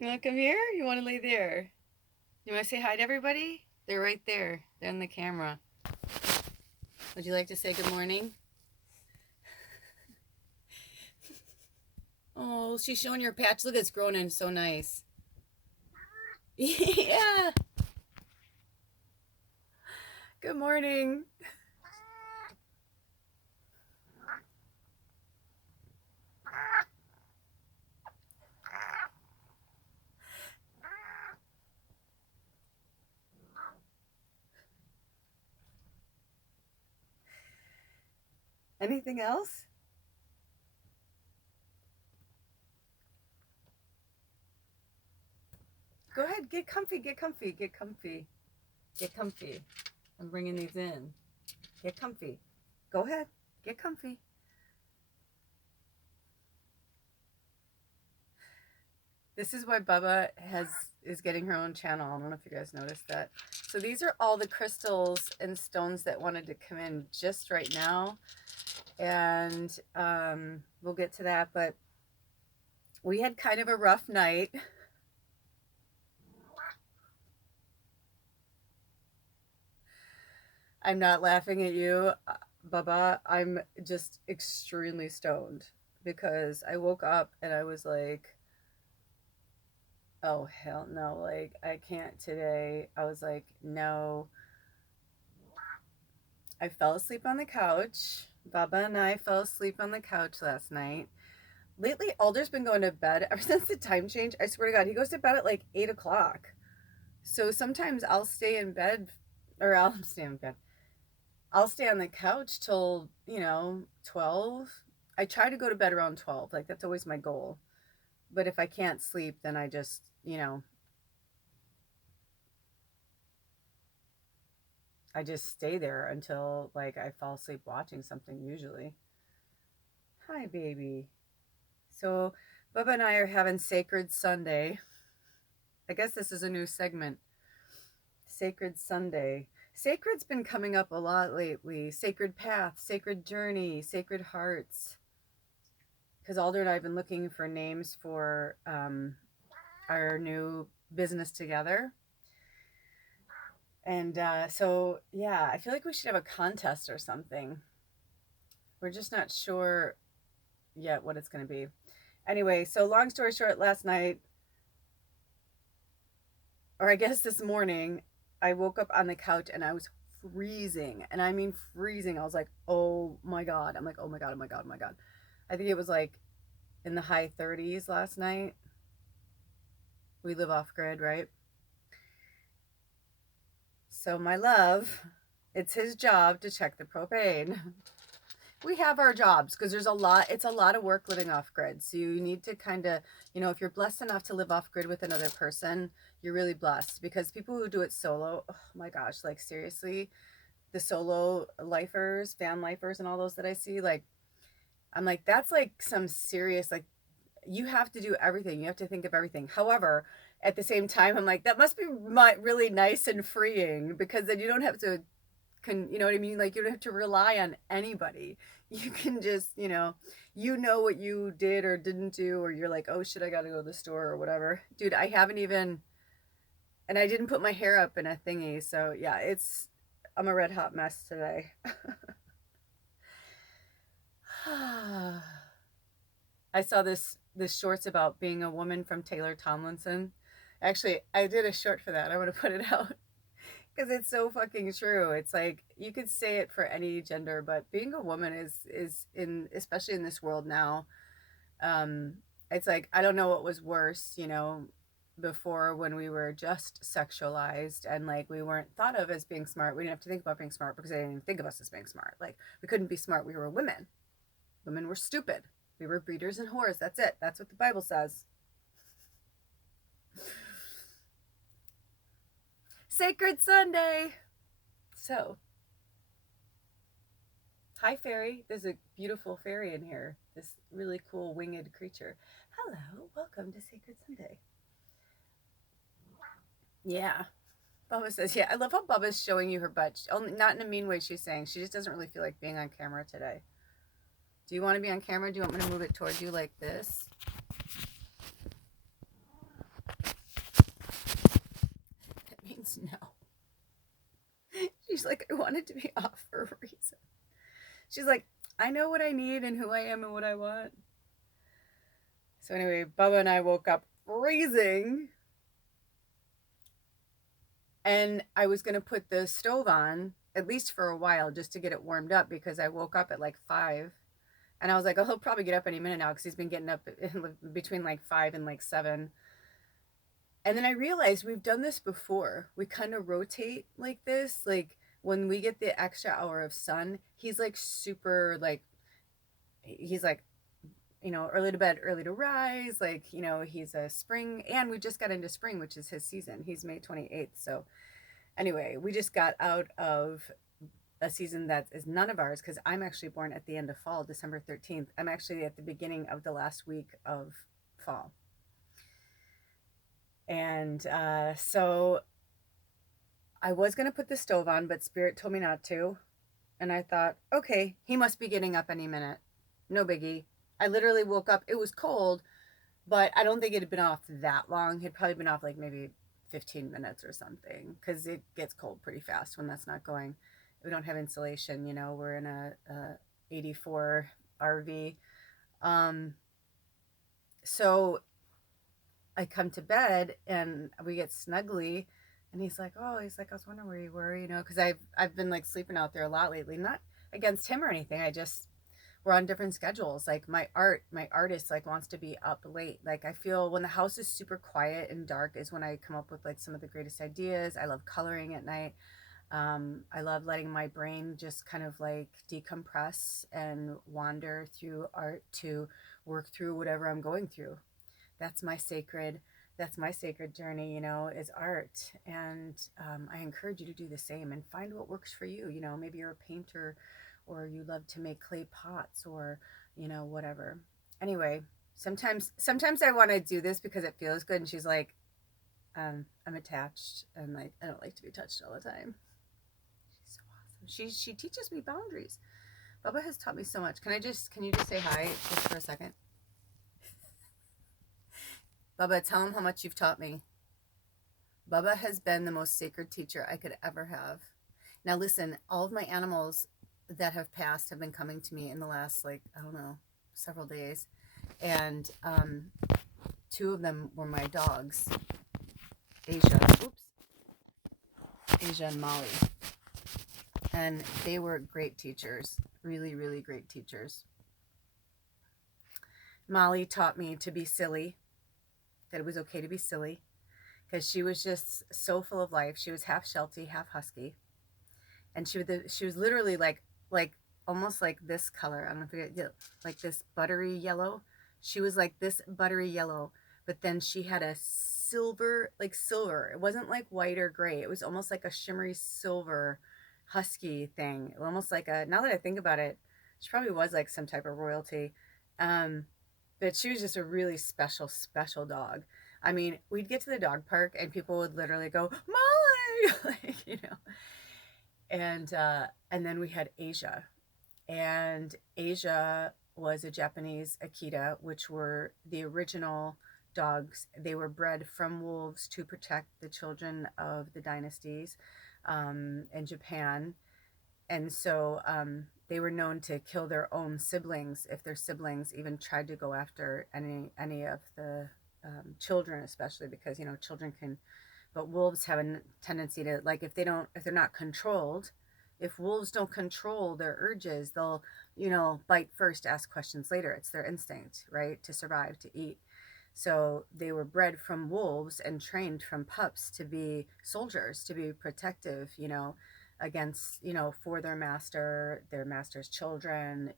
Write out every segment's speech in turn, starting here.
You want to come here? You want to lay there? You want to say hi to everybody? They're right there. They're in the camera. Would you like to say good morning? Oh, she's showing your patch. Look, it's growing in so nice. Yeah. Good morning. Anything else? Go ahead. Get comfy. Get comfy. Get comfy. Get comfy. I'm bringing these in. Get comfy. Go ahead. Get comfy. This is why Bubba is getting her own channel. I don't know if you guys noticed that. So these are all the crystals and stones that wanted to come in just right now. And we'll get to that. But we had kind of a rough night. I'm not laughing at you, Bubba. I'm just extremely stoned because I woke up and I was like, oh, hell no. Like, I can't today. I was like, no. I fell asleep on the couch. Bubba and I fell asleep on the couch last night. Lately, Alder's been going to bed ever since the time change. I swear to God, he goes to bed at like 8 o'clock. So sometimes I'll stay in bed, or I'll stay in bed. I'll stay on the couch till, 12. I try to go to bed around 12. Like, that's always my goal. But if I can't sleep, then I just, I just stay there until, like, I fall asleep watching something usually. Hi, baby. So, Bubba and I are having Sacred Sunday. I guess this is a new segment. Sacred Sunday. Sacred's been coming up a lot lately. Sacred Path, Sacred Journey, Sacred Hearts. Because Alder and I have been looking for names for our new business together. And so, yeah, I feel like we should have a contest or something. We're just not sure yet what it's going to be. Anyway, so long story short, last night, or I guess this morning, I woke up on the couch and I was freezing. And I mean freezing. I was like, oh my God. I'm like, oh my God, oh my God, oh my God. I think it was like in the high 30s last night. We live off grid, right? So my love, it's his job to check the propane. We have our jobs because it's a lot of work living off grid. So you need to kind of, if you're blessed enough to live off grid with another person, you're really blessed, because people who do it solo, oh my gosh, like seriously, the solo lifers, van lifers, and all those that I see, like, I'm like, that's like some serious, like, you have to do everything. You have to think of everything. However, at the same time, I'm like, that must be really nice and freeing, because then you don't have to, you know what I mean? Like, you don't have to rely on anybody. You can just, what you did or didn't do, or you're like, oh shit, I got to go to the store or whatever. Dude, I haven't even, and I didn't put my hair up in a thingy. So yeah, I'm a red hot mess today. I saw this shorts about being a woman from Taylor Tomlinson. Actually, I did a short for that. I want to put it out because it's so fucking true. It's like, you could say it for any gender, but being a woman is in, especially in this world now. Um, it's like, I don't know what was worse, before, when we were just sexualized and like we weren't thought of as being smart. We didn't have to think about being smart because they didn't even think of us as being smart. Like, we couldn't be smart. We were women. Women were stupid. We were breeders and whores. That's it. That's what the Bible says. Sacred Sunday. So, hi, fairy. There's a beautiful fairy in here. This really cool winged creature. Hello. Welcome to Sacred Sunday. Yeah. Bubba says, yeah. I love how Bubba's showing you her butt. Only not in a mean way, she's saying. She just doesn't really feel like being on camera today. Do you want to be on camera? Do you want me to move it towards you like this? She's like, I want it to be off for a reason. She's like, I know what I need and who I am and what I want. So anyway, Bubba and I woke up freezing. And I was going to put the stove on, at least for a while, just to get it warmed up, because I woke up at like 5. And I was like, oh, he'll probably get up any minute now, because he's been getting up between like 5 and like 7. And then I realized we've done this before. We kind of rotate like this. Like when we get the extra hour of sun, he's like super, like, he's like, early to bed, early to rise. Like, he's a spring, and we just got into spring, which is his season. He's May 28th. So anyway, we just got out of a season that is none of ours, because I'm actually born at the end of fall, December 13th. I'm actually at the beginning of the last week of fall. And so I was going to put the stove on, but Spirit told me not to. And I thought, okay, he must be getting up any minute. No biggie. I literally woke up. It was cold, but I don't think it had been off that long. It had probably been off like maybe 15 minutes or something, because it gets cold pretty fast when that's not going. We don't have insulation, we're in a 84 RV. So I come to bed and we get snuggly, and he's like, I was wondering where you were, because I've been like sleeping out there a lot lately. Not against him or anything. We're on different schedules. Like my artist like wants to be up late. Like I feel when the house is super quiet and dark is when I come up with like some of the greatest ideas. I love coloring at night. I love letting my brain just kind of like decompress and wander through art to work through whatever I'm going through. That's my sacred journey, is art. And I encourage you to do the same and find what works for you. Maybe you're a painter, or you love to make clay pots, or whatever. Anyway, sometimes I want to do this because it feels good, and she's like, I'm attached, and like I don't like to be touched all the time. She's so awesome. She teaches me boundaries. Bubba has taught me so much. Can you just say hi just for a second? Bubba, tell him how much you've taught me. Bubba has been the most sacred teacher I could ever have. Now listen, all of my animals that have passed have been coming to me in the last, like, I don't know, several days. And 2 of them were my dogs, Asia and Molly. And they were great teachers, really, really great teachers. Molly taught me to be silly, that it was okay to be silly, because she was just so full of life. She was half Sheltie, half Husky. And she was literally like almost like this color. I don't know if you get like this buttery yellow. She was like this buttery yellow, but then she had a silver. It wasn't like white or gray. It was almost like a shimmery silver husky thing. Almost like now that I think about it, she probably was like some type of royalty. But she was just a really special dog. I mean, we'd get to the dog park and people would literally go, Molly, and then we had Asia, and Asia was a Japanese Akita, which were the original dogs. They were bred from wolves to protect the children of the dynasties in Japan. And so they were known to kill their own siblings if their siblings even tried to go after any of the children, especially because children can. But wolves have a tendency to, like, if they're not controlled, if wolves don't control their urges, they'll bite first, ask questions later. It's their instinct, right, to survive, to eat. So they were bred from wolves and trained from pups to be soldiers, to be protective, against, for their master's children,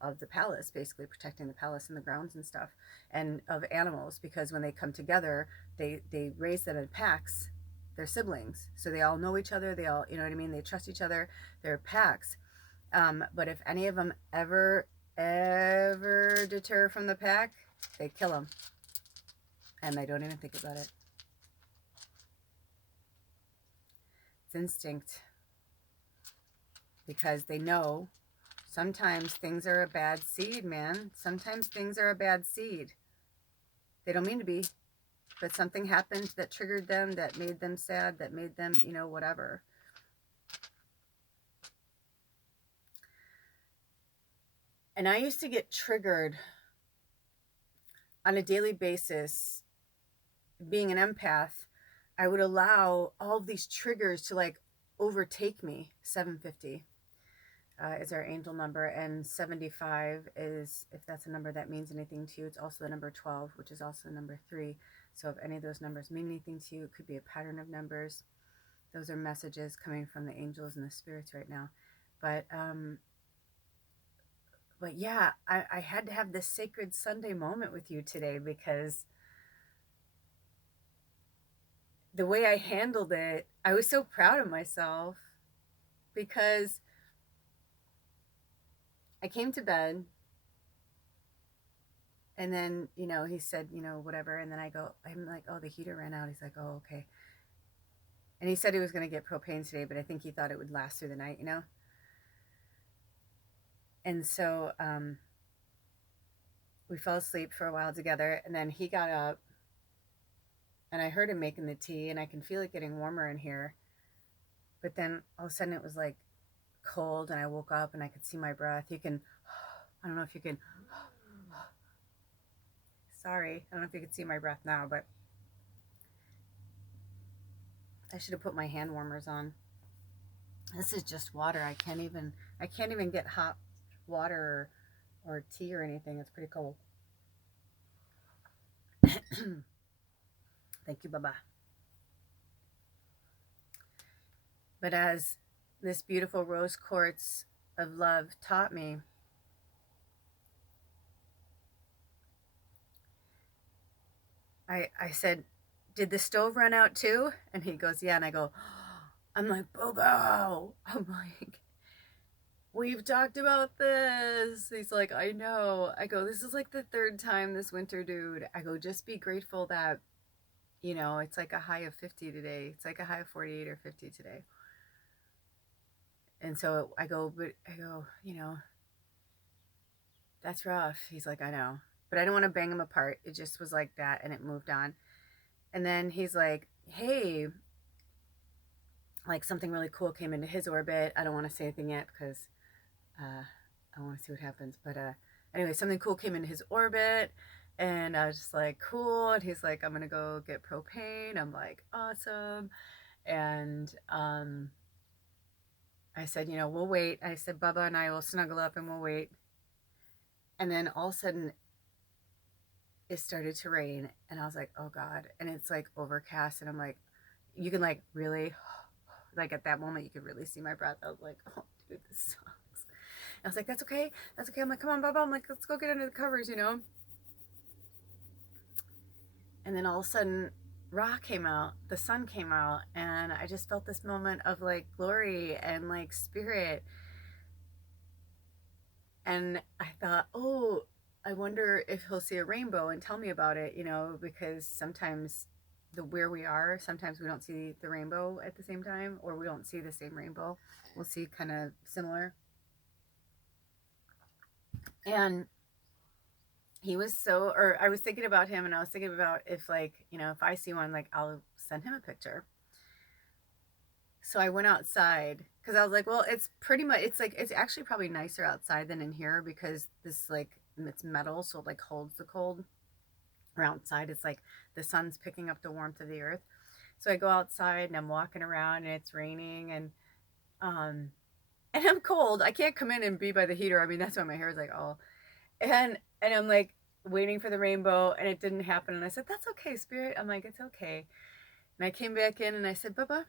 of the palace, basically protecting the palace and the grounds and stuff, and of animals, because when they come together, they raise them in packs. They're siblings, so they all know each other. They all, they trust each other. They're packs. But if any of them ever deter from the pack, they kill them, and they don't even think about it. It's instinct. Because they know sometimes things are a bad seed, man. Sometimes things are a bad seed. They don't mean to be, but something happened that triggered them, that made them sad, that made them, whatever. And I used to get triggered on a daily basis. Being an empath, I would allow all of these triggers to like overtake me. 750 is our angel number, and 75 is, if that's a number that means anything to you, it's also the number 12, which is also the number 3. So if any of those numbers mean anything to you, it could be a pattern of numbers. Those are messages coming from the angels and the spirits right now. But yeah, I had to have this sacred Sunday moment with you today, because the way I handled it, I was so proud of myself, because I came to bed, and then, he said, whatever. And then I'm like, oh, the heater ran out. He's like, oh, okay. And he said he was going to get propane today, but I think he thought it would last through the night, And so we fell asleep for a while together, and then he got up, and I heard him making the tea, and I can feel it getting warmer in here. But then all of a sudden it was like cold, and I woke up and I could see my breath. I don't know if you can, sorry, I don't know if you can see my breath now, but I should have put my hand warmers on. This is just water. I can't even get hot water or tea or anything. It's pretty cold. Thank you, Baba. But as this beautiful rose quartz of love taught me, I said, did the stove run out too? And he goes, yeah. And I go, I'm like, Bobo. I'm like, we've talked about this. He's like, I know. I go, this is like the 3rd time this winter, dude. I go, just be grateful that, it's like a high of 50 today. It's like a high of 48 or 50 today. And so I go, that's rough. He's like, I know. But I didn't want to bang him apart. It just was like that, and it moved on. And then he's like, hey, like something really cool came into his orbit. I don't want to say anything yet, because I want to see what happens. But anyway, something cool came into his orbit, and I was just like, cool. And he's like, I'm going to go get propane. I'm like, awesome. And I said, we'll wait. I said, Bubba and I will snuggle up and we'll wait. And then all of a sudden, it started to rain, and I was like, oh God. And it's like overcast, and I'm like, you can like really, like at that moment, you could really see my breath. I was like, oh dude, this sucks. And I was like, that's okay. That's okay. I'm like, come on, Bubba. I'm like, let's go get under the covers, And then all of a sudden, Ra came out, the sun came out, and I just felt this moment of like glory and like spirit. And I thought, oh, I wonder if he'll see a rainbow and tell me about it, because sometimes where we are, sometimes we don't see the rainbow at the same time, or we don't see the same rainbow. We'll see kind of similar. And he was I was thinking about him, and I was thinking about if like, if I see one, like I'll send him a picture. So I went outside, because I was like, well, it's pretty much, it's actually probably nicer outside than in here, because this like, it's metal, so it like holds the cold. Or outside, it's like the sun's picking up the warmth of the earth. So I go outside, and I'm walking around, and it's raining, and I'm cold. I can't come in and be by the heater. I mean, that's why my hair is like all, and I'm like waiting for the rainbow, and it didn't happen. And I said, that's okay, Spirit. I'm like, it's okay. And I came back in, and I said, Bubba,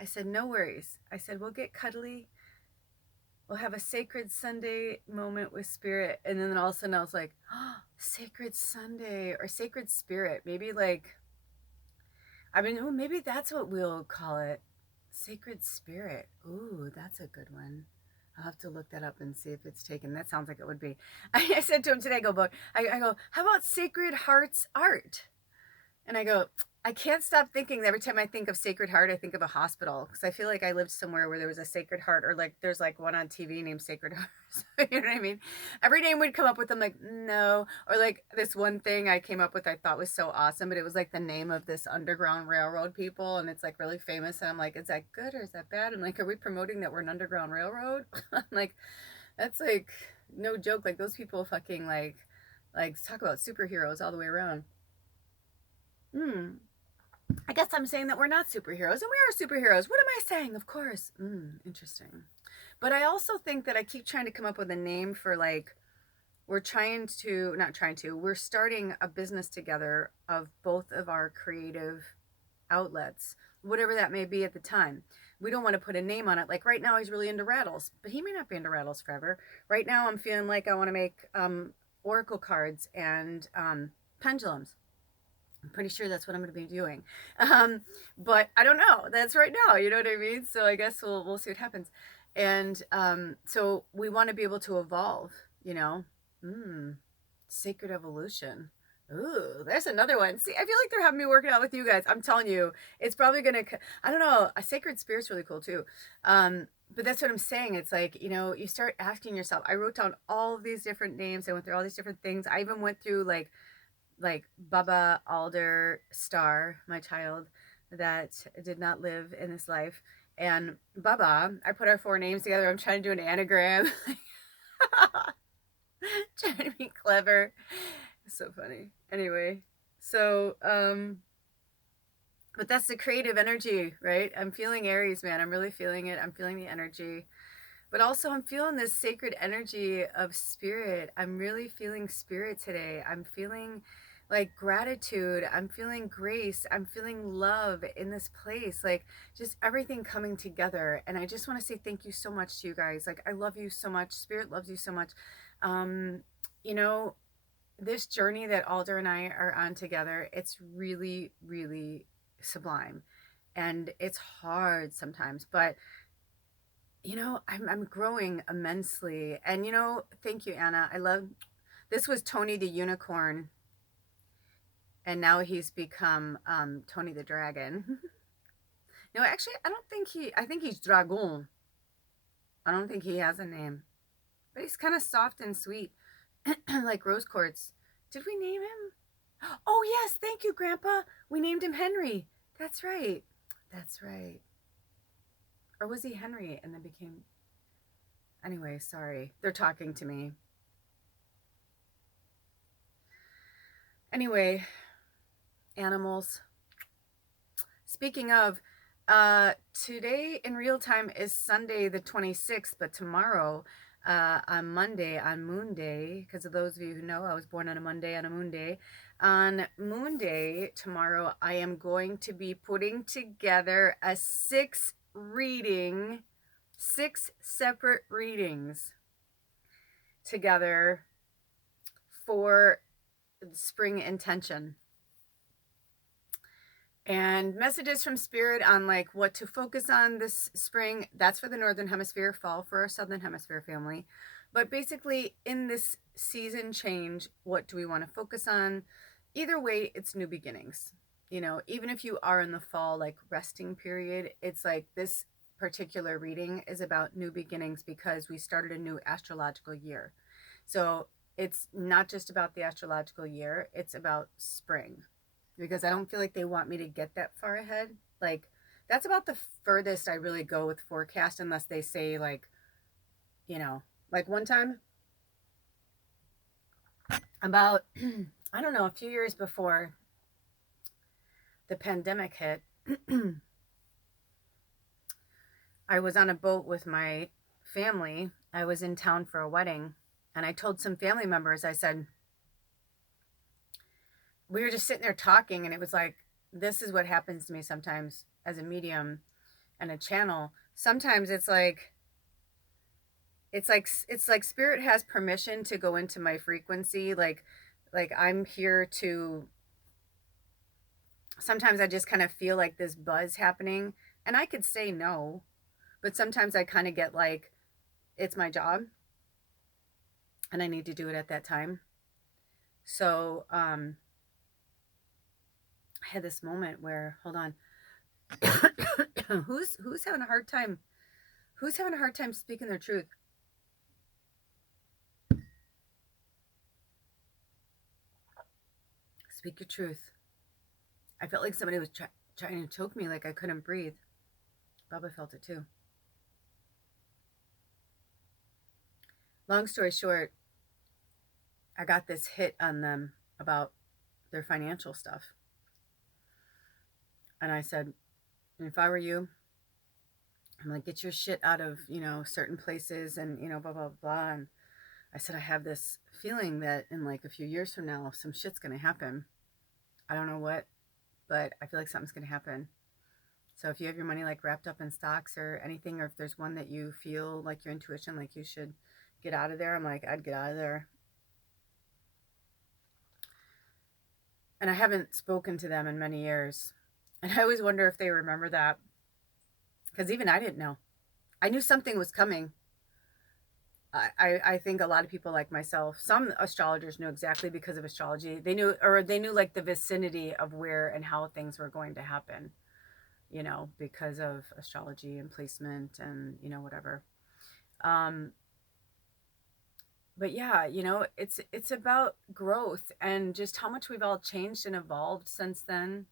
I said, no worries. I said, we'll get cuddly. We'll have a sacred Sunday moment with Spirit. And then all of a sudden I was like, oh, sacred Sunday or sacred Spirit. Maybe like, maybe that's what we'll call it. Sacred Spirit. Ooh, that's a good one. I'll have to look that up and see if it's taken. That sounds like it would be. I said to him today, I go, how about Sacred Heart's Art? And I go, I can't stop thinking, every time I think of Sacred Heart, I think of a hospital, because I feel like I lived somewhere where there was a Sacred Heart, or like there's like one on TV named Sacred Heart. You know what I mean? Every name would come up with, I'm like, no. Or like this one thing I came up with I thought was so awesome, but it was like the name of this Underground Railroad people, and it's like really famous. And I'm like, is that good or is that bad? I'm like, are we promoting that we're an Underground Railroad? I'm like, that's like, no joke. Like those people fucking like talk about superheroes all the way around. Hmm. I guess I'm saying that we're not superheroes, and we are superheroes. What am I saying? Of course. Interesting. But I also think that I keep trying to come up with a name for like we're trying to not trying to we're starting a business together of both of our creative outlets, whatever that may be at the time. We don't want to put a name on it. Like right now, he's really into rattles, but he may not be into rattles forever. Right now, I'm feeling like I want to make oracle cards and pendulums. I'm pretty sure that's what I'm going to be doing. But I don't know. That's right now. You know what I mean? So I guess we'll see what happens. And so we want to be able to evolve, you know? Sacred evolution. Ooh, there's another one. See, I feel like they're having me working out with you guys. I'm telling you, it's probably gonna. I don't know. A sacred spirit's really cool too. But that's what I'm saying. It's like you start asking yourself. I wrote down all of these different names. I went through all these different things. I even went through like Baba Alder Star, my child that did not live in this life, and Baba. I put our four names together. I'm trying to do an anagram. Trying to be clever. It's so funny. Anyway, so but that's the creative energy, right? I'm feeling Aries, man. I'm really feeling it. I'm feeling the energy. But also I'm feeling this sacred energy of spirit. I'm really feeling spirit today. I'm feeling like gratitude. I'm feeling grace. I'm feeling love in this place. Like just everything coming together. And I just want to say thank you so much to you guys. Like I love you so much. Spirit loves you so much. Um, you know, this journey that Alder and I are on together, it's really, really sublime. And it's hard sometimes, but I'm growing immensely. And thank you, Anna. I love this was Tony the Unicorn, and now he's become Tony the Dragon. No, actually, I think he's Dragon. I don't think he has a name. But he's kind of soft and sweet, like rose quartz. Did we name him? Oh, yes. Thank you, Grandpa. We named him Henry. That's right. That's right. Or was he Henry and then became. Anyway, sorry. They're talking to me. Anyway, animals. Speaking of, today in real time is Sunday the 26th, but tomorrow, on Monday, on Moon Day, because of those of you who know, I was born on a Monday, on a Moon Day. On Moon Day, tomorrow, I am going to be putting together a 6 separate readings together for spring intention. And messages from spirit on like what to focus on this spring. That's for the Northern Hemisphere, fall for our Southern Hemisphere family. But basically in this season change, what do we want to focus on? Either way, it's new beginnings. Even if you are in the fall, like resting period, it's like this particular reading is about new beginnings because we started a new astrological year. So it's not just about the astrological year, it's about spring, because I don't feel like they want me to get that far ahead. Like that's about the furthest I really go with forecast, unless they say like one time about I don't know, a few years before the pandemic hit, I was on a boat with my family. I was in town for a wedding, and I told some family members, I said, we were just sitting there talking, and it was like, this is what happens to me sometimes as a medium and a channel. Sometimes it's like spirit has permission to go into my frequency. Like I'm here to. Sometimes I just kind of feel like this buzz happening, and I could say no, but sometimes I kind of get like it's my job and I need to do it at that time. So I had this moment where, hold on. who's having a hard time? Who's having a hard time speaking their truth? Speak your truth. I felt like somebody was trying to choke me, like I couldn't breathe. Baba felt it too. Long story short, I got this hit on them about their financial stuff. And I said, if I were you, I'm like, get your shit out of, certain places and, blah, blah, blah. And I said, I have this feeling that in like a few years from now, some shit's going to happen. I don't know what, but I feel like something's going to happen. So if you have your money like wrapped up in stocks or anything, or if there's one that you feel like your intuition, like you should get out of there, I'm like, I'd get out of there. And I haven't spoken to them in many years. And I always wonder if they remember that. Because even I didn't know. I knew something was coming. I think a lot of people like myself, some astrologers knew exactly because of astrology. They knew like the vicinity of where and how things were going to happen, because of astrology and placement and, whatever. But yeah, it's about growth and just how much we've all changed and evolved since then.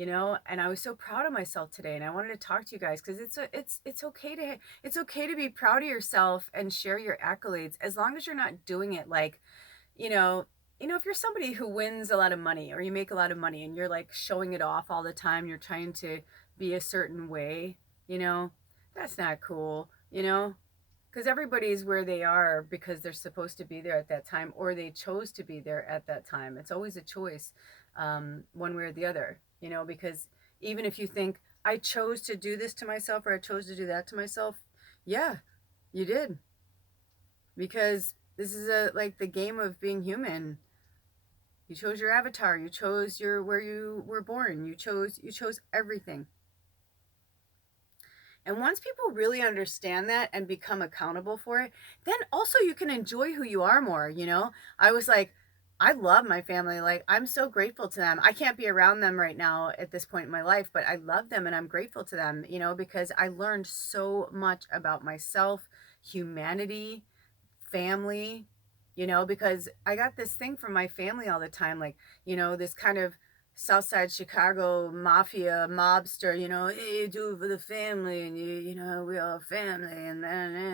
And I was so proud of myself today, and I wanted to talk to you guys because it's okay to be proud of yourself and share your accolades, as long as you're not doing it like, if you're somebody who wins a lot of money or you make a lot of money and you're like showing it off all the time, you're trying to be a certain way, that's not cool, because everybody's where they are because they're supposed to be there at that time, or they chose to be there at that time. It's always a choice, one way or the other, because even if you think, I chose to do this to myself or I chose to do that to myself, yeah, you did. Because this is like the game of being human. You chose your avatar, you chose where you were born, you chose everything. And once people really understand that and become accountable for it, then also you can enjoy who you are more, I was like, I love my family. Like, I'm so grateful to them. I can't be around them right now at this point in my life, but I love them and I'm grateful to them, because I learned so much about myself, humanity, family, because I got this thing from my family all the time, like, this kind of Southside Chicago mafia mobster, hey, you do it for the family, and we all family, and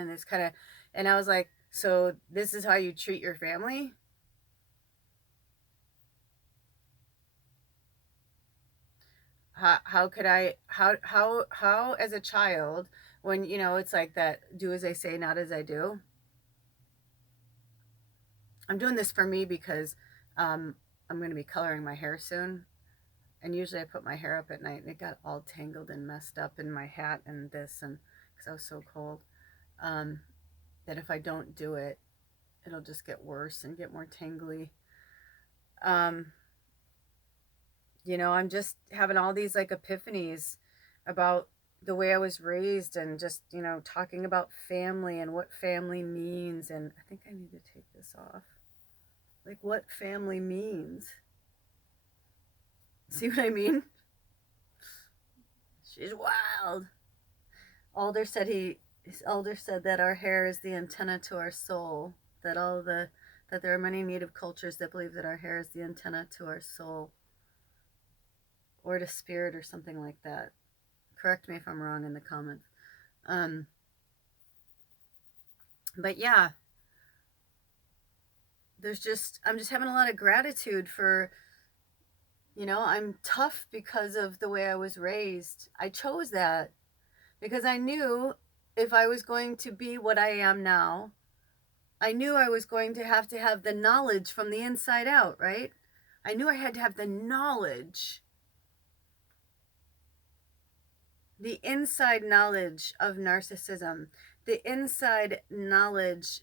this kind of, and I was like, so this is how you treat your family? How could I, how as a child, when, it's like that, do as I say, not as I do. I'm doing this for me because I'm going to be coloring my hair soon. And usually I put my hair up at night and it got all tangled and messed up in my hat and this, and because I was so cold, um, that if I don't do it, it'll just get worse and get more tangly. Um, I'm just having all these like epiphanies about the way I was raised and just, talking about family and what family means. And I think I need to take this off. Like, what family means. See what I mean? She's wild. Alder said his elder said that our hair is the antenna to our soul. That there are many native cultures that believe that our hair is the antenna to our soul, or to spirit, or something like that. Correct me if I'm wrong in the comments. Um, but yeah, I'm just having a lot of gratitude for, I'm tough because of the way I was raised. I chose that because I knew if I was going to be what I am now, I knew I was going to have the knowledge from the inside out, right? I knew I had to have the knowledge, the inside knowledge of narcissism, the inside knowledge,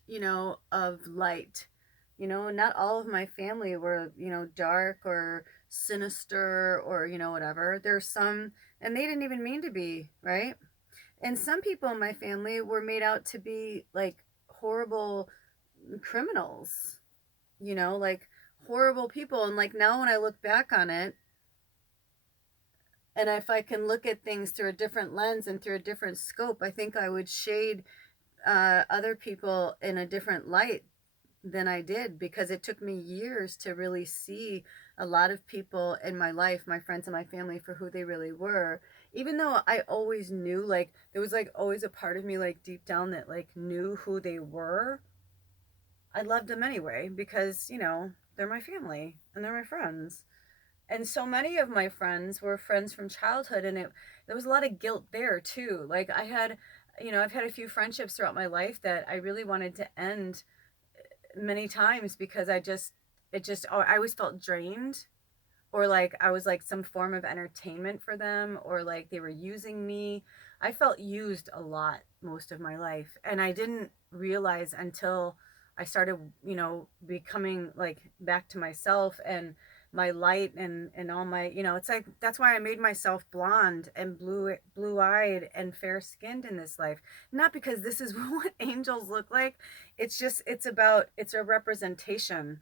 of light. Not all of my family were, dark or sinister or, whatever. There's some, and they didn't even mean to be, right? And some people in my family were made out to be like horrible criminals, like horrible people. And like now when I look back on it, and if I can look at things through a different lens and through a different scope, I think I would shade other people in a different light than I did, because it took me years to really see a lot of people in my life, my friends and my family, for who they really were. even though I always knew, like, there was like always a part of me like deep down that like knew who they were, I loved them anyway because, they're my family and they're my friends. And so many of my friends were friends from childhood, and there was a lot of guilt there too. Like I had, I've had a few friendships throughout my life that I really wanted to end many times because I always felt drained, or like I was like some form of entertainment for them, or like they were using me. I felt used a lot most of my life, and I didn't realize until I started, becoming like back to myself and my light and all my, it's like that's why I made myself blonde and blue-eyed and fair-skinned in this life. Not because this is what angels look like. It's a representation.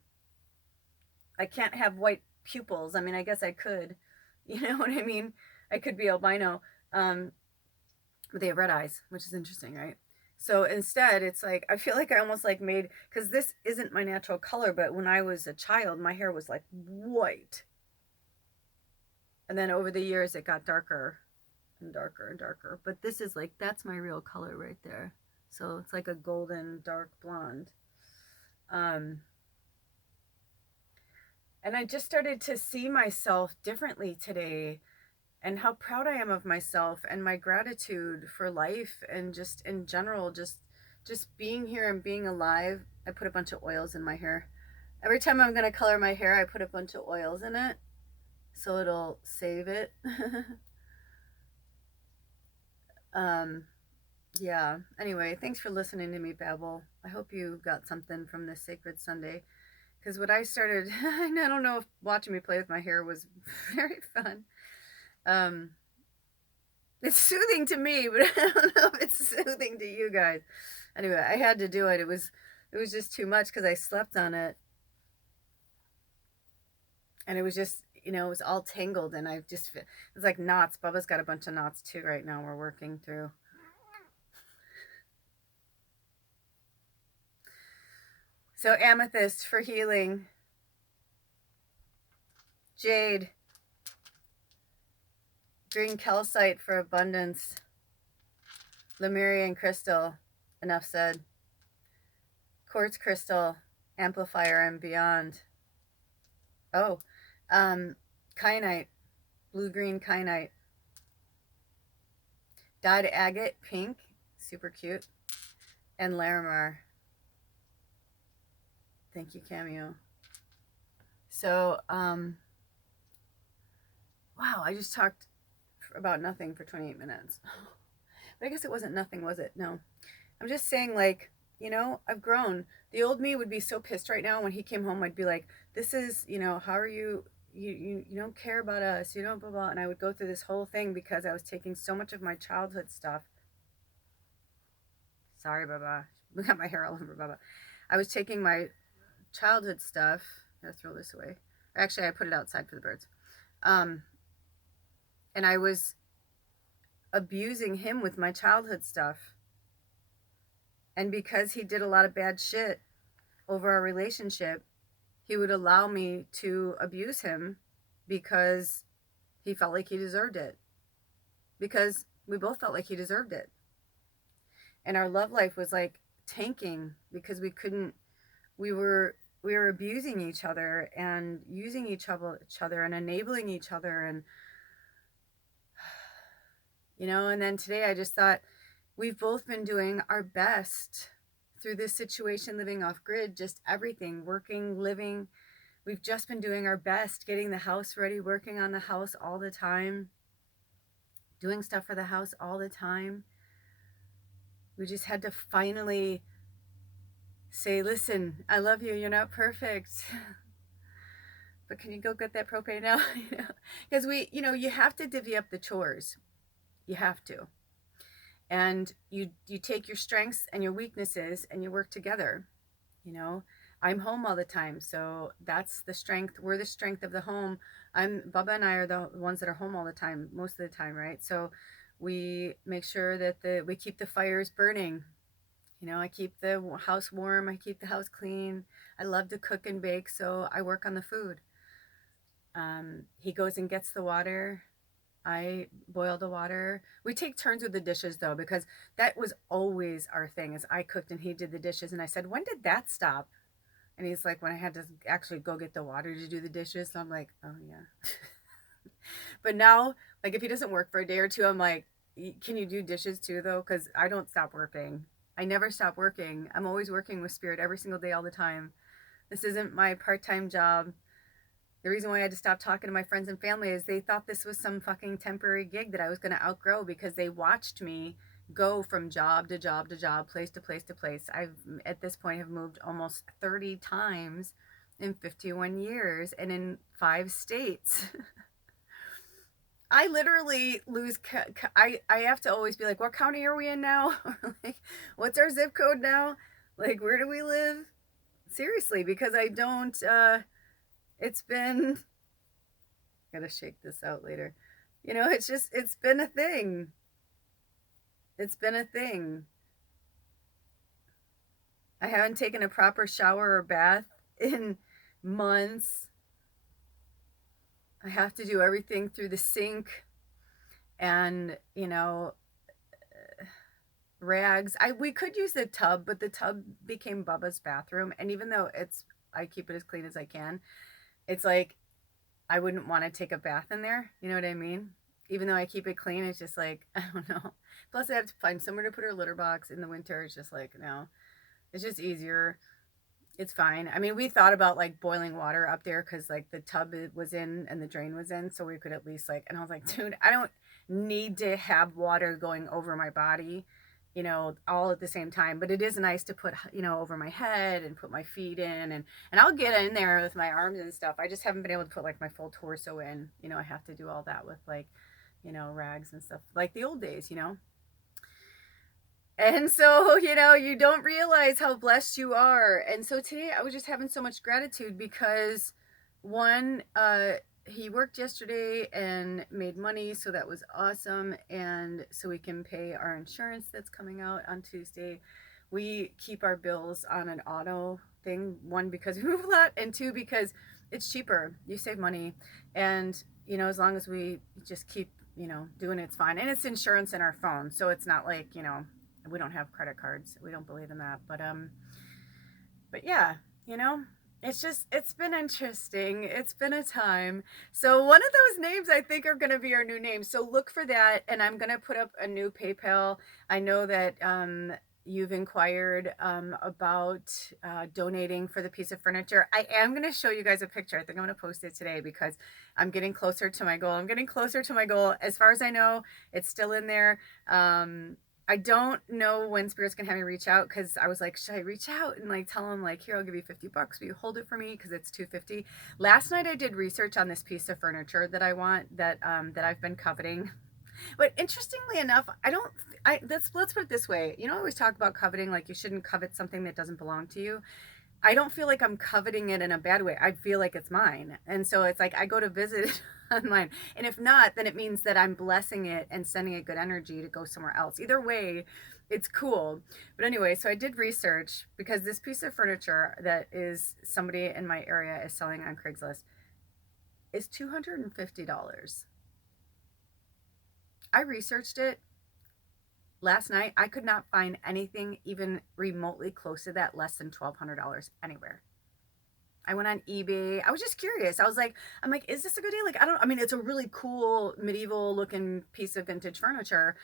I can't have white pupils. I mean, I guess I could. You know what I mean? I could be albino. Um, but they have red eyes, which is interesting, right? So instead, it's like I feel like I almost like made, because this isn't my natural color, but when I was a child, my hair was like white. And then over the years, it got darker and darker and darker. But this is like, that's my real color right there. So it's like a golden dark blonde. Um, and I just started to see myself differently today, and how proud I am of myself and my gratitude for life and just in general, just being here and being alive. I put a bunch of oils in my hair. Every time I'm going to color my hair, I put a bunch of oils in it so it'll save it. um yeah, anyway, thanks for listening to me babble. I hope you got something from this sacred Sunday, because what I started I don't know if watching me play with my hair was very fun. um It's soothing to me, but I don't know if it's soothing to you guys. Anyway, I had to do it. It was just too much because I slept on it, and it was just, it was all tangled, and it's like knots. Bubba's got a bunch of knots too right now. We're working through. So amethyst for healing, jade, green calcite for abundance, Lemurian crystal. Enough said. Quartz crystal, amplifier and beyond. Oh, kyanite, blue-green kyanite. Dyed agate, pink, super cute. And Larimar. Thank you, Cameo. So, wow, I just talked about nothing for 28 minutes. But I guess it wasn't nothing, was it? No. I'm just saying, like, I've grown. The old me would be so pissed right now. When he came home, I'd be like, this is, how are you? You don't care about us. You don't blah, blah. And I would go through this whole thing because I was taking so much of my childhood stuff. Sorry, Baba. Look at my hair all over, Baba. I was taking my childhood stuff. I'm gonna throw this away. Actually, I put it outside for the birds. Um, and I was abusing him with my childhood stuff. And because he did a lot of bad shit over our relationship, he would allow me to abuse him because he felt like he deserved it. Because we both felt like he deserved it. And our love life was like tanking because we were abusing each other and using each other and enabling each other. And and then today I just thought, we've both been doing our best through this situation, living off grid, just everything, working, living. We've just been doing our best, getting the house ready, working on the house all the time, doing stuff for the house all the time. We just had to finally say, listen, I love you. You're not perfect. But can you go get that propane now? Because you have to divvy up the chores. You have to. And you take your strengths and your weaknesses and you work together. I'm home all the time, so that's the strength. We're the strength of the home. Bubba and I are the ones that are home all the time, most of the time, right? So we make sure that we keep the fires burning. I keep the house warm. I keep the house clean. I love to cook and bake, so I work on the food. He goes and gets the water. I boil the water. We take turns with the dishes though, because that was always our thing is I cooked and he did the dishes. And I said, when did that stop? And he's like, when I had to actually go get the water to do the dishes. So I'm like, oh yeah. But now, like if he doesn't work for a day or two, I'm like, can you do dishes too though? Because I don't stop working. I never stop working. I'm always working with Spirit every single day, all the time. This isn't my part-time job. The reason why I had to stop talking to my friends and family is they thought this was some fucking temporary gig that I was going to outgrow because they watched me go from job to job to job, place to place to place. I've at this point have moved almost 30 times in 51 years and in 5 states. I literally lose. I have to always be like, what county are we in now? Like, what's our zip code now? Like, where do we live? Seriously, because I don't. It's been. Gotta shake this out later. It's just. It's been a thing. It's been a thing. I haven't taken a proper shower or bath in months. I have to do everything through the sink, and rags. We could use the tub, but the tub became Bubba's bathroom, and even though I keep it as clean as I can, it's like I wouldn't want to take a bath in there. You know what I mean? Even though I keep it clean, it's just like I don't know. Plus, I have to find somewhere to put her litter box in the winter. It's just like no, it's just easier. It's fine. I mean, we thought about like boiling water up there because like the tub was in and the drain was in, so we could at least like. And I was like, dude, I don't need to have water going over my body, all at the same time. But it is nice to put, over my head and put my feet in, and I'll get in there with my arms and stuff. I just haven't been able to put like my full torso in. I have to do all that with like, rags and stuff like the old days. And so, you don't realize how blessed you are. And so today I was just having so much gratitude because one, he worked yesterday and made money, so that was awesome. And so we can pay our insurance that's coming out on Tuesday. We keep our bills on an auto thing, one, because we move a lot, and two, because it's cheaper. You save money. And, as long as we just keep, doing it, it's fine. And it's insurance in our phone. So it's not like, we don't have credit cards. We don't believe in that. But yeah, you know, it's been interesting. It's been a time. So one of those names I think are going to be our new name. So look for that, and I'm going to put up a new PayPal. I know that you've inquired about donating for the piece of furniture. I am going to show you guys a picture. I think I'm going to post it today because I'm getting closer to my goal. I'm getting closer to my goal. As far as I know, it's still in there. I don't know when Spirit's gonna have me reach out because I was like, should I reach out and like tell him like, here, I'll give you $50. Will you hold it for me? Because it's $250. Last night I did research on this piece of furniture that I want that I've been coveting. But interestingly enough, let's put it this way. I always talk about coveting, like you shouldn't covet something that doesn't belong to you. I don't feel like I'm coveting it in a bad way. I feel like it's mine. And so it's like I go to visit it online. And if not, then it means that I'm blessing it and sending it good energy to go somewhere else. Either way, it's cool. But anyway, so I did research because this piece of furniture that is somebody in my area is selling on Craigslist is $250. I researched it last night. I could not find anything even remotely close to that, less than $1,200 anywhere. I went on eBay. I was just curious. I'm like, is this a good deal? Like, I mean, it's a really cool medieval looking piece of vintage furniture.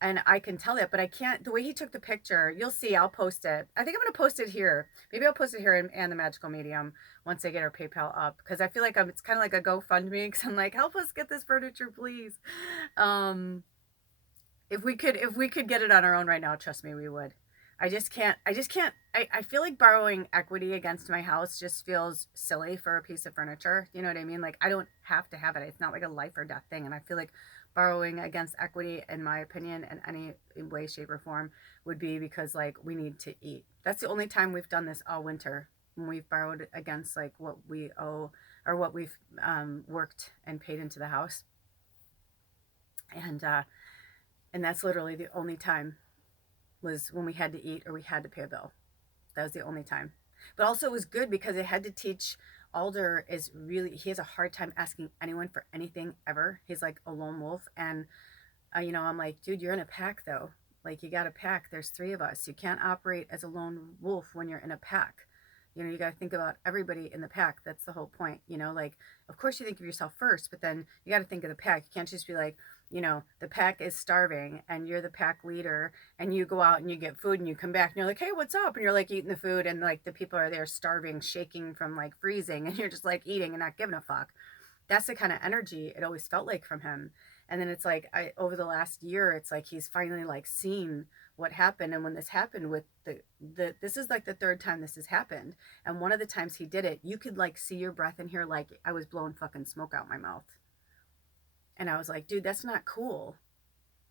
And I can tell that, but I can't, the way he took the picture, you'll see, I'll post it. I think I'm going to post it here. Maybe I'll post it here and the Magical Medium once I get our PayPal up. Cause I feel like it's kind of like a GoFundMe. Cause I'm like, help us get this furniture, please. If we could get it on our own right now, trust me, we would. I just can't. I feel like borrowing equity against my house just feels silly for a piece of furniture. You know what I mean? Like I don't have to have it. It's not like a life or death thing. And I feel like borrowing against equity, in my opinion, in any way, shape, or form, would be because like we need to eat. That's the only time we've done this all winter, when we've borrowed against like what we owe or what we've worked and paid into the house. And that's literally the only time, was when we had to eat or we had to pay a bill. That was the only time. But also it was good because it had to teach Alder is really, he has a hard time asking anyone for anything ever. He's like a lone wolf. And, you know, I'm like, dude, you're in a pack though. Like, you got a pack. There's three of us. You can't operate as a lone wolf when you're in a pack. You know, you got to think about everybody in the pack. That's the whole point. You know, like, of course you think of yourself first, but then you got to think of the pack. You can't just be like, you know, the pack is starving and you're the pack leader and you go out and you get food and you come back and you're like, hey, what's up? And you're like eating the food and like the people are there starving, shaking from like freezing, and you're just like eating and not giving a fuck. That's the kind of energy it always felt like from him. And then it's like, over the last year, it's like he's finally like seen what happened. And when this happened with this is like the third time this has happened. And one of the times he did it, you could like see your breath in here like I was blowing fucking smoke out my mouth. And I was like, dude, that's not cool.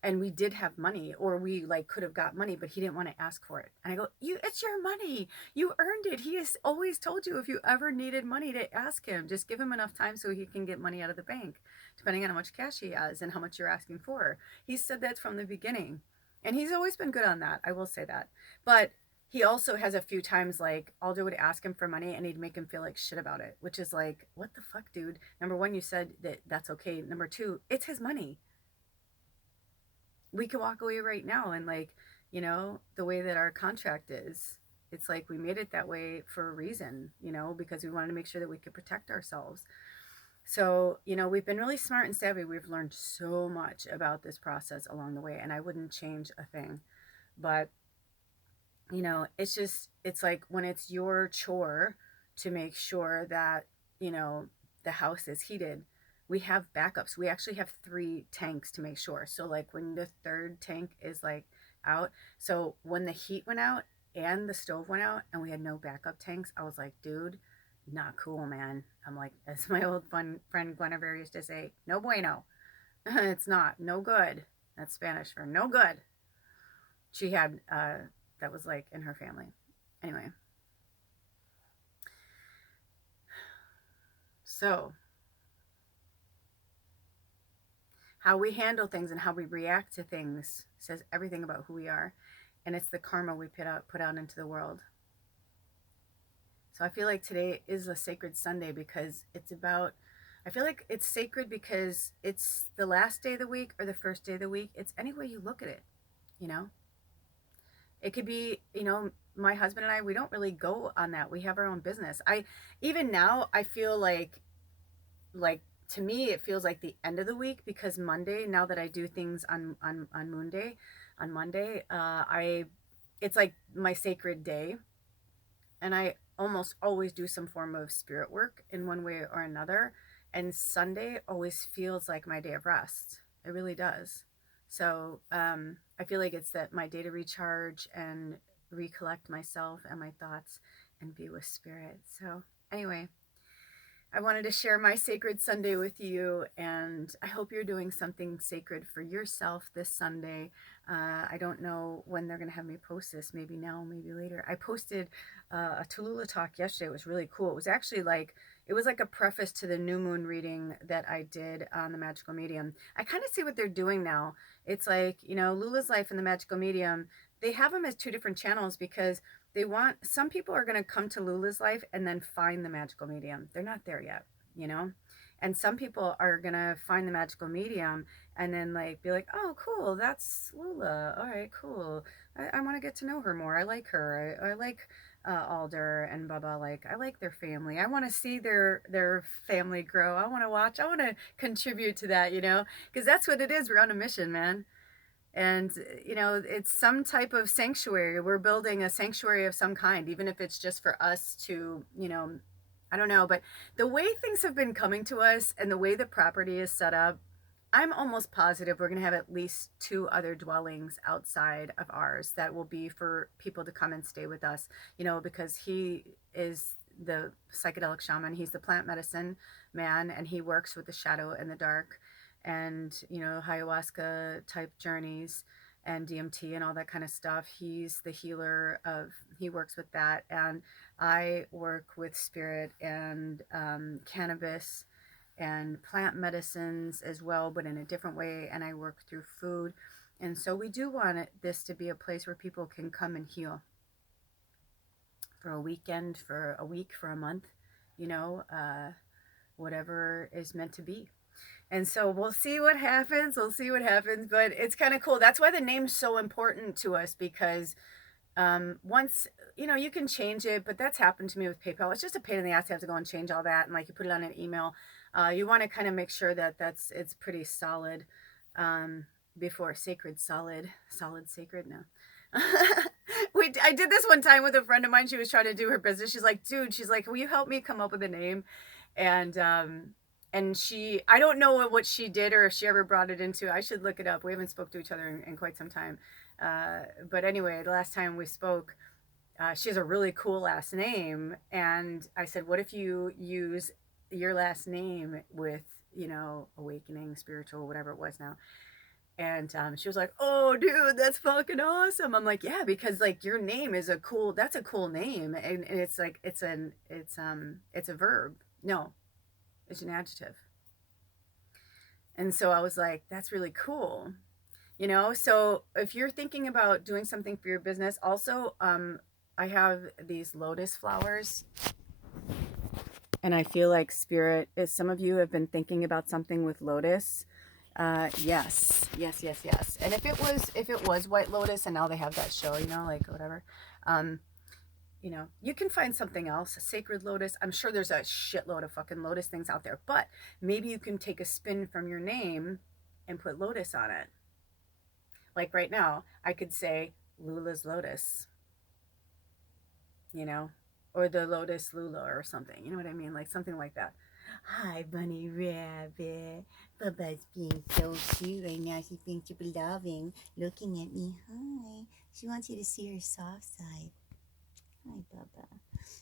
And we did have money, or we like could have got money, but he didn't want to ask for it. And I go, it's your money, you earned it. He has always told you if you ever needed money to ask him, just give him enough time so he can get money out of the bank, depending on how much cash he has and how much you're asking for. He said that from the beginning, and he's always been good on that, I will say that. But he also has a few times like Alder would ask him for money and he'd make him feel like shit about it, which is like, what the fuck, dude? Number one, you said that that's okay. Number two, it's his money. We could walk away right now, and like, you know, the way that our contract is, it's like we made it that way for a reason, you know, because we wanted to make sure that we could protect ourselves. So, you know, we've been really smart and savvy. We've learned so much about this process along the way, and I wouldn't change a thing. But, you know, it's just, it's like when it's your chore to make sure that, you know, the house is heated, we have backups. We actually have 3 tanks to make sure. So like when the third tank is like out, so when the heat went out and the stove went out and we had no backup tanks, I was like, dude, not cool, man. I'm like, as my old fun friend Guinevere used to say, no bueno. It's not, no good. That's Spanish for no good. She had, that was like in her family. Anyway. So how we handle things and how we react to things says everything about who we are. And it's the karma we put out into the world. So I feel like today is a sacred Sunday because it's about, I feel like it's sacred because it's the last day of the week or the first day of the week. It's any way you look at it, you know? It could be, you know, my husband and I, we don't really go on that. We have our own business. Even now, I feel like to me it feels like the end of the week because Monday, now that I do things on Monday, I it's like my sacred day, and I almost always do some form of spirit work in one way or another, and Sunday always feels like my day of rest. It really does. So I feel like it's that my day to recharge and recollect myself and my thoughts and be with spirit. So anyway, I wanted to share my sacred Sunday with you, and I hope you're doing something sacred for yourself this Sunday. I don't know when they're going to have me post this, maybe now, maybe later. I posted a Tallulah talk yesterday. It was really cool. It was actually like, it was like a preface to the new moon reading that I did on the Magical Medium. I kind of see what they're doing now. It's like, you know, Lula's Life and the Magical Medium, they have them as 2 different channels because they want, some people are going to come to Lula's Life and then find the Magical Medium. They're not there yet, you know? And some people are going to find the Magical Medium and then like be like, oh, cool, that's Lula. All right, cool. I want to get to know her more. I like her. I like Alder and Bubba. Like, I like their family. I want to see their family grow. I want to watch. I want to contribute to that, you know? Because that's what it is. We're on a mission, man. And you know, it's some type of sanctuary. We're building a sanctuary of some kind, even if it's just for us to, you know, I don't know. But the way things have been coming to us and the way the property is set up, I'm almost positive we're going to have at least 2 other dwellings outside of ours that will be for people to come and stay with us, you know, because he is the psychedelic shaman. He's the plant medicine man, and he works with the shadow and the dark and, you know, ayahuasca type journeys and DMT and all that kind of stuff. He's the healer of, he works with that. And I work with spirit and cannabis and plant medicines as well, but in a different way. And I work through food. And so we do want this to be a place where people can come and heal for a weekend, for a week, for a month, you know, whatever is meant to be. And so we'll see what happens. We'll see what happens, but it's kind of cool. That's why the name's so important to us, because once, you know, you can change it, but that's happened to me with PayPal. It's just a pain in the ass to have to go and change all that, and like you put it on an email. You want to kind of make sure that it's pretty solid, before sacred. Solid sacred. No. I did this one time with a friend of mine. She was trying to do her business. She's like, dude, she's like, will you help me come up with a name? And she, I don't know what she did or if she ever brought it into, I should look it up. We haven't spoke to each other in quite some time. But anyway, the last time we spoke, she has a really cool last name. And I said, what if you use your last name with, you know, awakening, spiritual, whatever it was now. And she was like, oh, dude, that's fucking awesome. I'm like, yeah, because like your name is that's a cool name. And it's like, it's a verb. No, it's an adjective. And so I was like, that's really cool. You know, so if you're thinking about doing something for your business, also, I have these lotus flowers, and I feel like spirit is, some of you have been thinking about something with lotus. Yes, yes, yes, yes. And if it was White Lotus, and now they have that show, you know, like whatever, um, you know, you can find something else, a sacred lotus. I'm sure there's a shitload of fucking lotus things out there, but maybe you can take a spin from your name and put lotus on it. Like right now, I could say Lula's Lotus, you know, or the Lotus Lula or something. You know what I mean? Like something like that. Hi, Bunny Rabbit. Bubba's being so cute right now. She thinks you're loving, looking at me. Hi. She wants you to see her soft side. Hi, Bubba.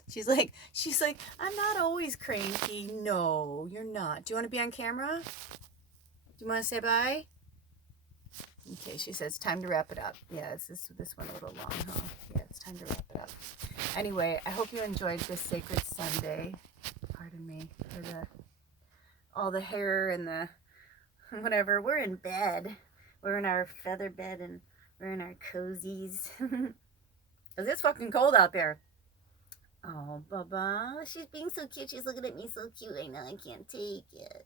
She's like, I'm not always cranky. No, you're not. Do you want to be on camera? Do you want to say bye? Okay, she says time to wrap it up. Yeah, this one a little long, huh? Yeah, it's time to wrap it up. Anyway, I hope you enjoyed this sacred Sunday. Pardon me for all the hair and the whatever. We're in bed. We're in our feather bed and we're in our cozies. Cause it's fucking cold out there. Oh, Bubba, she's being so cute. She's looking at me so cute right now. I can't take it.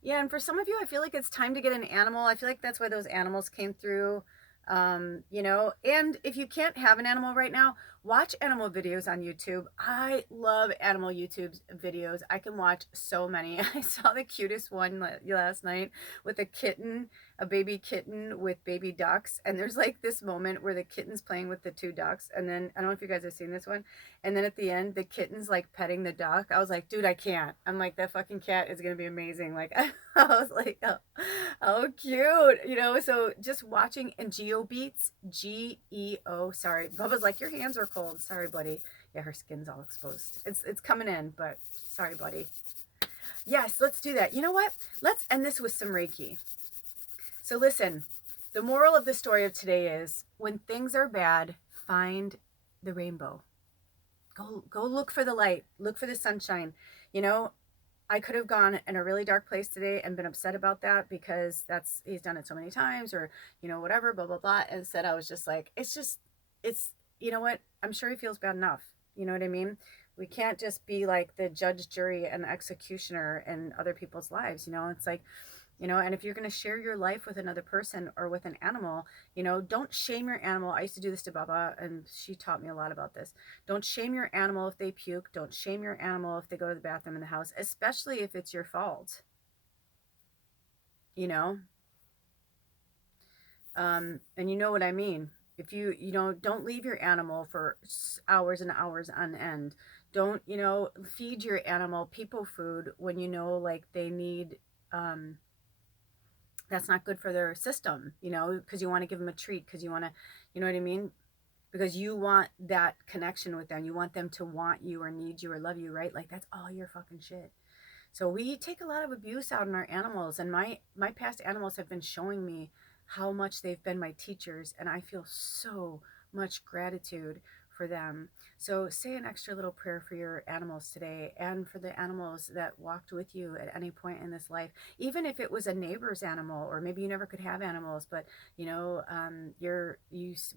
Yeah, and for some of you, I feel like it's time to get an animal. I feel like that's why those animals came through. You know, and if you can't have an animal right now, watch animal videos on YouTube. I love animal YouTube videos. I can watch so many. I saw the cutest one last night with a kitten, a baby kitten with baby ducks. And there's like this moment where the kitten's playing with the two ducks. And then, I don't know if you guys have seen this one. And then at the end, the kitten's like petting the duck. I was like, dude, I can't. I'm like, that fucking cat is going to be amazing. Like, I was like, oh, cute. You know, so just watching. And Geo Beats, Geo, sorry. Bubba's like, your hands are cold. Sorry, buddy. Yeah, her skin's all exposed. It's coming in, but sorry, buddy. Yes, let's do that. You know what? Let's end this with some Reiki. So listen, the moral of the story of today is when things are bad, find the rainbow. Go look for the light. Look for the sunshine. You know, I could have gone in a really dark place today and been upset about that because he's done it so many times, or, you know, whatever, blah, blah, blah. And instead I was just like, it's, you know what? I'm sure he feels bad enough. You know what I mean? We can't just be like the judge, jury, and executioner in other people's lives. You know, it's like, you know, and if you're going to share your life with another person or with an animal, you know, don't shame your animal. I used to do this to Baba, and she taught me a lot about this. Don't shame your animal if they puke. Don't shame your animal if they go to the bathroom in the house, especially if it's your fault. You know, and you know what I mean. If you know, don't leave your animal for hours and hours on end. Don't, you know, feed your animal people food when you know, like, they need, that's not good for their system, you know, because you want to give them a treat, because you want to, you know what I mean? Because you want that connection with them. You want them to want you or need you or love you, right? Like, that's all your fucking shit. So we take a lot of abuse out on our animals, and my past animals have been showing me how much they've been my teachers, and I feel so much gratitude for them. So say an extra little prayer for your animals today, and for the animals that walked with you at any point in this life, even if it was a neighbor's animal, or maybe you never could have animals, but you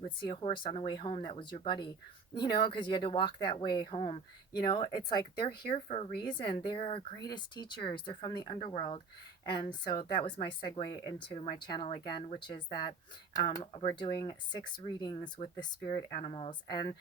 would see a horse on the way home that was your buddy, because you had to walk that way home. It's like they're here for a reason. They're our greatest teachers. They're from the underworld. And so that was my segue into my channel again, which is that we're doing 6 readings with the spirit animals. And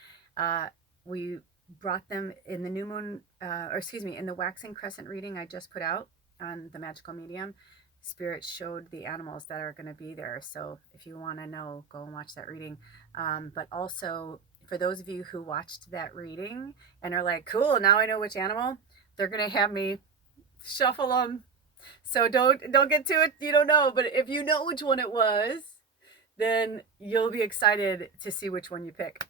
we brought them in the new moon, in the waxing crescent reading I just put out on the Magical Medium. Spirit showed the animals that are going to be there. So if you want to know, go and watch that reading. But also, for those of you who watched that reading and are like, cool, now I know which animal, they're going to have me shuffle them. So don't get to it. You don't know. But if you know which one it was, then you'll be excited to see which one you pick.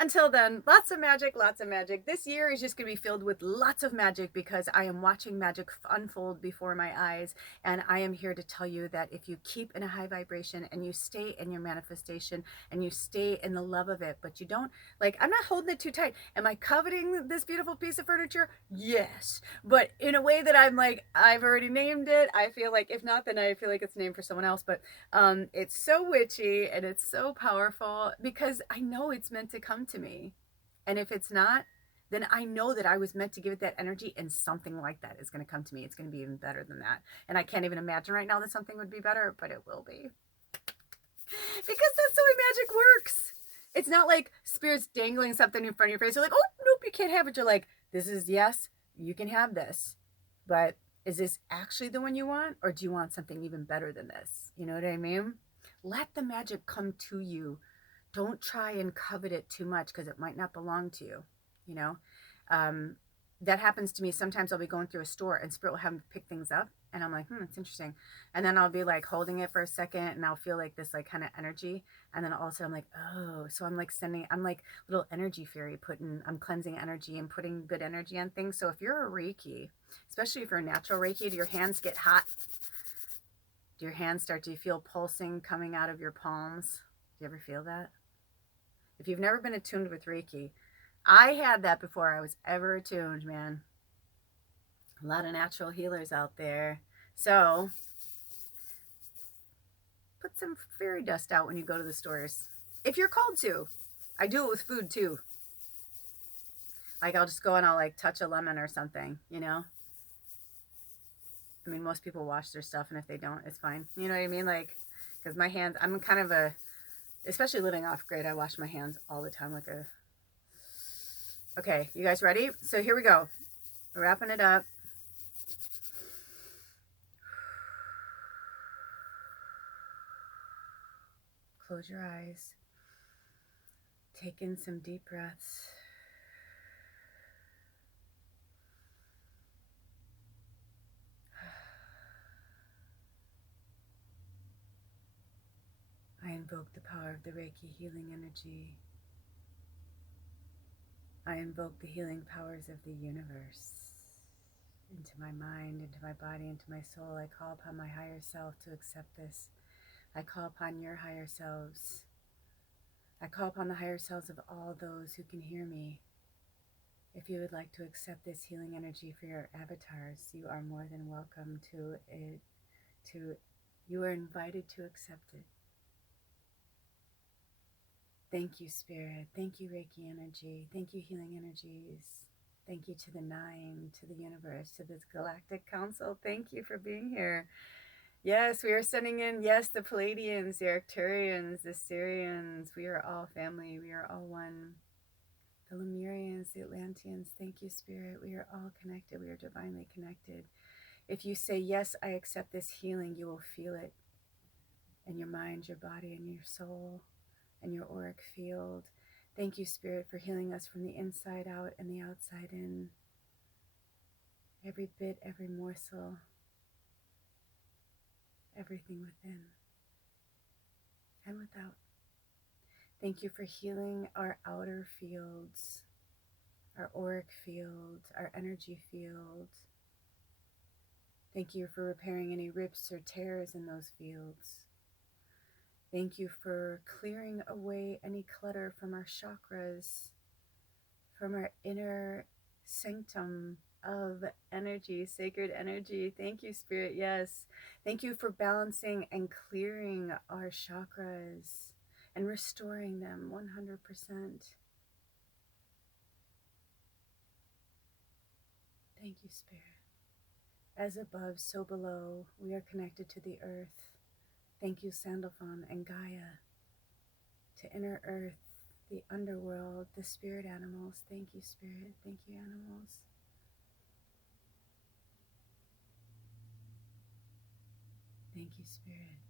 Until then, lots of magic, lots of magic. This year is just going to be filled with lots of magic, because I am watching magic unfold before my eyes. And I am here to tell you that if you keep in a high vibration and you stay in your manifestation and you stay in the love of it, but you don't, like, I'm not holding it too tight. Am I coveting this beautiful piece of furniture? Yes. But in a way that I'm like, I've already named it. I feel like, if not, then I feel like it's named for someone else. But it's so witchy and it's so powerful, because I know it's meant to come to me. And if it's not, then I know that I was meant to give it that energy, and something like that is going to come to me. It's going to be even better than that. And I can't even imagine right now that something would be better, but it will be. Because that's the way magic works. It's not like spirits dangling something in front of your face. You're like, oh, nope, you can't have it. You're like, this is, yes, you can have this. But is this actually the one you want? Or do you want something even better than this? You know what I mean? Let the magic come to you. Don't try and covet it too much, because it might not belong to you. That happens to me. Sometimes I'll be going through a store and spirit will have me pick things up, and I'm like, it's interesting. And then I'll be like holding it for a second, and I'll feel like this like kind of energy, and then all of a sudden I'm like, oh, so I'm like little energy fairy, I'm cleansing energy and putting good energy on things. So if you're a Reiki, especially if you're a natural Reiki, do your hands get hot? Do your hands do you feel pulsing coming out of your palms? Do you ever feel that? If you've never been attuned with Reiki, I had that before I was ever attuned, man. A lot of natural healers out there. So put some fairy dust out when you go to the stores, if you're called to. I do it with food too. Like, I'll just go and I'll like touch a lemon or something, I mean, most people wash their stuff, and if they don't, it's fine. You know what I mean? Like, because my hands, I'm kind of especially living off grid, I wash my hands all the time Okay, you guys ready? So here we go. We're wrapping it up. Close your eyes. Take in some deep breaths. I invoke the power of the Reiki healing energy. I invoke the healing powers of the universe into my mind, into my body, into my soul. I call upon my higher self to accept this. I call upon your higher selves. I call upon the higher selves of all those who can hear me. If you would like to accept this healing energy for your avatars, you are more than welcome to it. You are invited to accept it. Thank you, Spirit. Thank you, Reiki energy. Thank you, healing energies. Thank you to the 9, to the universe, to this galactic council. Thank you for being here. Yes, we are sending in, yes, the Pleiadians, the Arcturians, the Sirians. We are all family. We are all one. The Lemurians, the Atlanteans. Thank you, Spirit. We are all connected. We are divinely connected. If you say, yes, I accept this healing, you will feel it in your mind, your body, and your soul, and your auric field. Thank you, Spirit, for healing us from the inside out and the outside in. Every bit, every morsel, everything within and without. Thank you for healing our outer fields, our auric field, our energy field. Thank you for repairing any rips or tears in those fields. Thank you for clearing away any clutter from our chakras, from our inner sanctum of energy, sacred energy. Thank you, Spirit. Yes. Thank you for balancing and clearing our chakras and restoring them 100%. Thank you, Spirit. As above, so below, we are connected to the earth. Thank you, Sandalphon and Gaia, to inner earth, the underworld, the spirit animals. Thank you, Spirit. Thank you, animals. Thank you, Spirit.